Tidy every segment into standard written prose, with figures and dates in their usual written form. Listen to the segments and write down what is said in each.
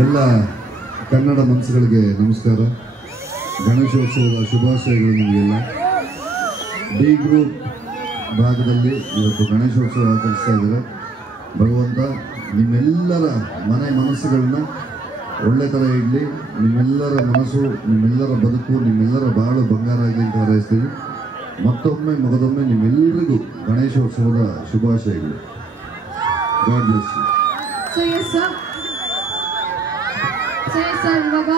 ಎಲ್ಲ ಕನ್ನಡ ಮನಸ್ಸುಗಳಿಗೆ ನಮಸ್ಕಾರ. ಗಣೇಶೋತ್ಸವದ ಶುಭಾಶಯಗಳು ನಿಮಗೆಲ್ಲ. ಡಿ ಗ್ರೂಪ್ ಭಾಗದಲ್ಲಿ ಇವತ್ತು ಗಣೇಶೋತ್ಸವ ಆಚರಿಸ್ತಾ ಇದ್ದಾರೆ. ಭಗವಂತ ನಿಮ್ಮೆಲ್ಲರ ಮನಸ್ಸುಗಳನ್ನ ಒಳ್ಳೆ ಥರ ಇಡಲಿ. ನಿಮ್ಮೆಲ್ಲರ ಮನಸ್ಸು, ನಿಮ್ಮೆಲ್ಲರ ಬದುಕು, ನಿಮ್ಮೆಲ್ಲರ ಬಾಳು ಬಂಗಾರ ಆಗಲಿ ಅಂತ ಹಾರೈಸ್ತೀವಿ. ಮತ್ತೊಮ್ಮೆ ಮಗದೊಮ್ಮೆ ನಿಮ್ಮೆಲ್ಲರಿಗೂ ಗಣೇಶೋತ್ಸವದ ಶುಭಾಶಯಗಳು. God bless you. ಸರ್ ಇವಾಗ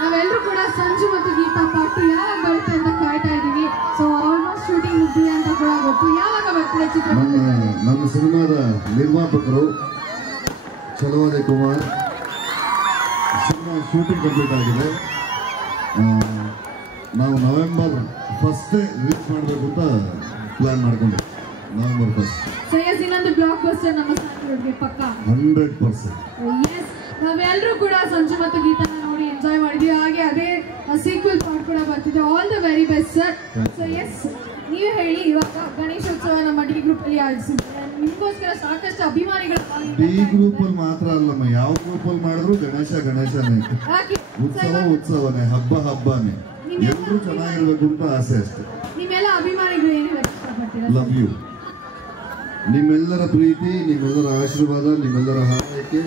ನಾವೆಲ್ಲರೂ ಕೂಡ ಸಂಜು ಮತ್ತು ಗೀತಾ ಪಾರ್ಟಿ ಯಾವಾಗ ಬರುತ್ತೆ ಅಂತ ಕಾಯ್ತಾ ಇದ್ದೀವಿ. ಸೊ ಆಲ್ಮೋಸ್ಟ್ ಶೂಟಿಂಗ್ ಮುಗ್ದಿದೆ ಅಂತ ಕೂಡ ಗೊತ್ತು. ಯಾವಾಗ ಬರ್ತಿದೆ ಚಿತ್ರ? ನಮ್ಮ ಸಿನಿಮಾದ ನಿರ್ಮಾಪಕರು Chalavadi Kumar. Cinema shooting complete ಆಗಿದೆ. ನಾವು ನವೆಂಬರ್ 1 ರಿಲೀಸ್ ಮಾಡಬೇಕು ಅಂತ ಪ್ಲಾನ್ ಮಾಡ್ಕೊಂಡು ನವೆಂಬರ್ 1. ಇನ್ನೊಂದು ಬ್ಲಾಕ್ ಬಸ್ಟರ್ ನಮ್ಮ ಸಾಂಗ್ಗಳಿಗೆ ಪಕ್ಕ 100%. ಎಸ್, ನಾವೆಲ್ಲರೂ ಕೂಡ ಸಂಜು ಮತ್ತು ಗೀತಾನ ನೋಡಿ ಎಂಜಾಯ್ ಮಾಡಿದ್ವಿ. ಹಾಗೆ ಅದೇ ಸೀಕ್ವೆಲ್ ಪಾರ್ಟ್ ಕೂಡ ಬರ್ತಿದೆ. All the very best sir. So yes, ನೀವು ಹೇಳಿ, ಇವಾಗ ಗಣೇಶೋತ್ಸವ ನಮ್ಮ ಡಿ ಗ್ರೂಪ್ ಅಲ್ಲಿ ಆಯೋಜಿಸಿದ್ರೆ ನಿಮಗೋಸ್ಕರ ಸಾಕಷ್ಟು ಅಭಿಮಾನಿಗಳು. ಡಿ ಗ್ರೂಪ್ ಅಲ್ಲಿ ಮಾತ್ರ ಅಲ್ಲಮ್ಮ, ಯಾವ ಗ್ರೂಪ್ ಅಲ್ಲಿ ಮಾಡಿದ್ರು ಗಣೇಶನೇ. ಉತ್ಸವನೇ, ಹಬ್ಬನೇ. ಎಲ್ಲರೂ ಚೆನ್ನಾಗಿರ್ಬೇಕು ಅಂತ ಆಸೆ ಅಷ್ಟೇ. ನಿಮ್ಮೆಲ್ಲ ಅಭಿಮಾನಿಗಳು ಏನು ಹೇಳಕ್ ಇಷ್ಟಪಡ್ತೀರಾ? Love you. ನಿಮ್ಮೆಲ್ಲರ ಪ್ರೀತಿ, ನಿಮ್ಮೆಲ್ಲರ ಆಶೀರ್ವಾದ, ನಿಮ್ಮೆಲ್ಲರ ಹಾರೈಕೆ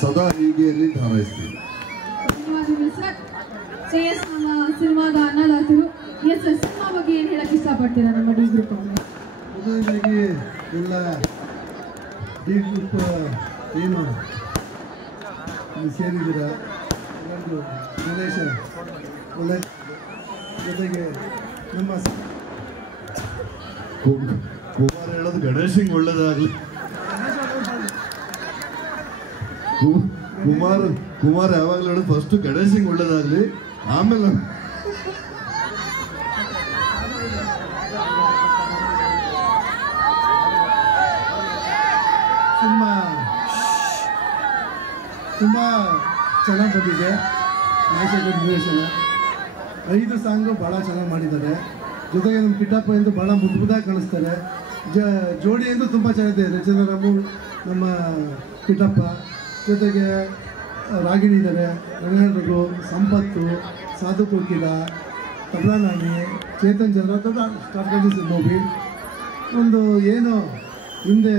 ಸದಾ ಹೀಗೆ ಇರಲಿ ಅಂತ ಹಾರೈಸ್ತೀವಿ. ಧನ್ಯವಾದಗಳು ಸರ್. ಸೊ ಎಸ್, ನಮ್ಮ ಸಿನಿಮಾದ ಅನ್ನದಾತರು. ಎಸ್ ಸರ್, ಸಿನಿಮಾ ಬಗ್ಗೆ ಏನು ಹೇಳಕ್ ಇಷ್ಟಪಡ್ತೀರಾ ನಮ್ಮ ಡಿ ಗ್ರೂಪ್ ಅವರು? ಮೊದಲನೇದಾಗಿ ಎಲ್ಲ ಡಿ ಗ್ರೂಪ್ ಏನು ಸೇರಿದ್ದೀರಾ, ಎಲ್ಲರಿಗೂ ಗಣೇಶ ಒಳ್ಳೆ. ಜೊತೆಗೆ ನಮ್ಮ ಕುಮಾರ್ ಹೇಳೋದು ಗಣೇಶಂಗೆ ಒಳ್ಳೇದಾಗ್ಲಿ. ಕುಮಾರ್ ಯಾವಾಗಲೂ ಹೇಳೋದು ಫಸ್ಟ್ ಗಣೇಶಂಗೆ ಒಳ್ಳೇದಾಗ್ಲಿ, ಆಮೇಲೆ ಸಿನಿಮಾ ತುಂಬ ಚೆನ್ನಾಗಿ ಬಂದಿದೆ. ನಿರ್ದೇಶನ 5 ಸಾಂಗು ಭಾಳ ಚೆನ್ನಾಗಿ ಮಾಡಿದ್ದಾರೆ. ಜೊತೆಗೆ ನಮ್ಮ ಕಿಟ್ಟಪ್ಪ ಎಂದು ಭಾಳ ಮುದ್ದಾಗಿ ಕಾಣಿಸ್ತಾರೆ. ಜೋಡಿ ಎಂದು ತುಂಬ ಚೆನ್ನಾಗಿದೆ. ರಚನಾರಾಮು, ನಮ್ಮ ಕಿಟ್ಟಪ್ಪ, ಜೊತೆಗೆ ರಾಗಿಣಿ ಇದ್ದಾರೆ, ರಂಗನಾಥ್, ಸಂಪತ್ತು, ಸಾಧು ಕೋಕಿಲ, ತಬ್ಲಾನಾಣಿ, ಚೇತನ್ ಚಂದ್ರ ಸ್ಟಾರ್ಟ್ ಕಂಡಿದ್ದು ಮೂವಿ. ಒಂದು ಏನು ಹಿಂದೆ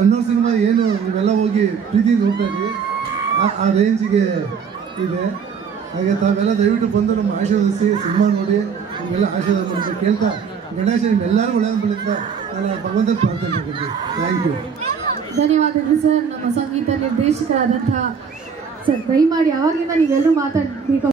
ಅನ್ನೋರು ಸಿನಿಮಾ ಏನು ನೀವೆಲ್ಲ ಹೋಗಿ ಪ್ರೀತಿ ನೋಡ್ತಾ ಇದ್ವಿ, ಆ ರೇಂಜಿಗೆ ಇದೆ. ಹಾಗೆ ತಾವೆಲ್ಲ ದಯವಿಟ್ಟು ಬಂದು ನಮ್ಮ ಆಶೀರ್ವದಿಸಿ ಸಿನಿಮಾ ನೋಡಿ ನಿಮ್ಮೆಲ್ಲ ಆಶೀರ್ವಾದ ಮಾಡಿ ಕೇಳ್ತಾ ಗಣೇಶ ನಿಮ್ಮೆಲ್ಲರೂ ಒಳ್ಳೆಯ ಬೆಳೀತ ನಾನು ಭಗವಂತ ಪ್ರಾರ್ಥನೆ ಮಾಡ್ತೀನಿ. Thank you. ಧನ್ಯವಾದಗಳು ಸರ್. ನಮ್ಮ ಸಂಗೀತ ನಿರ್ದೇಶಕರಾದಂತಹ ಸರ್, ದಯಮಾಡಿ ಆವಾಗಿಂದ ನೀವೆಲ್ಲರೂ ಮಾತಾಡಬೇಕು.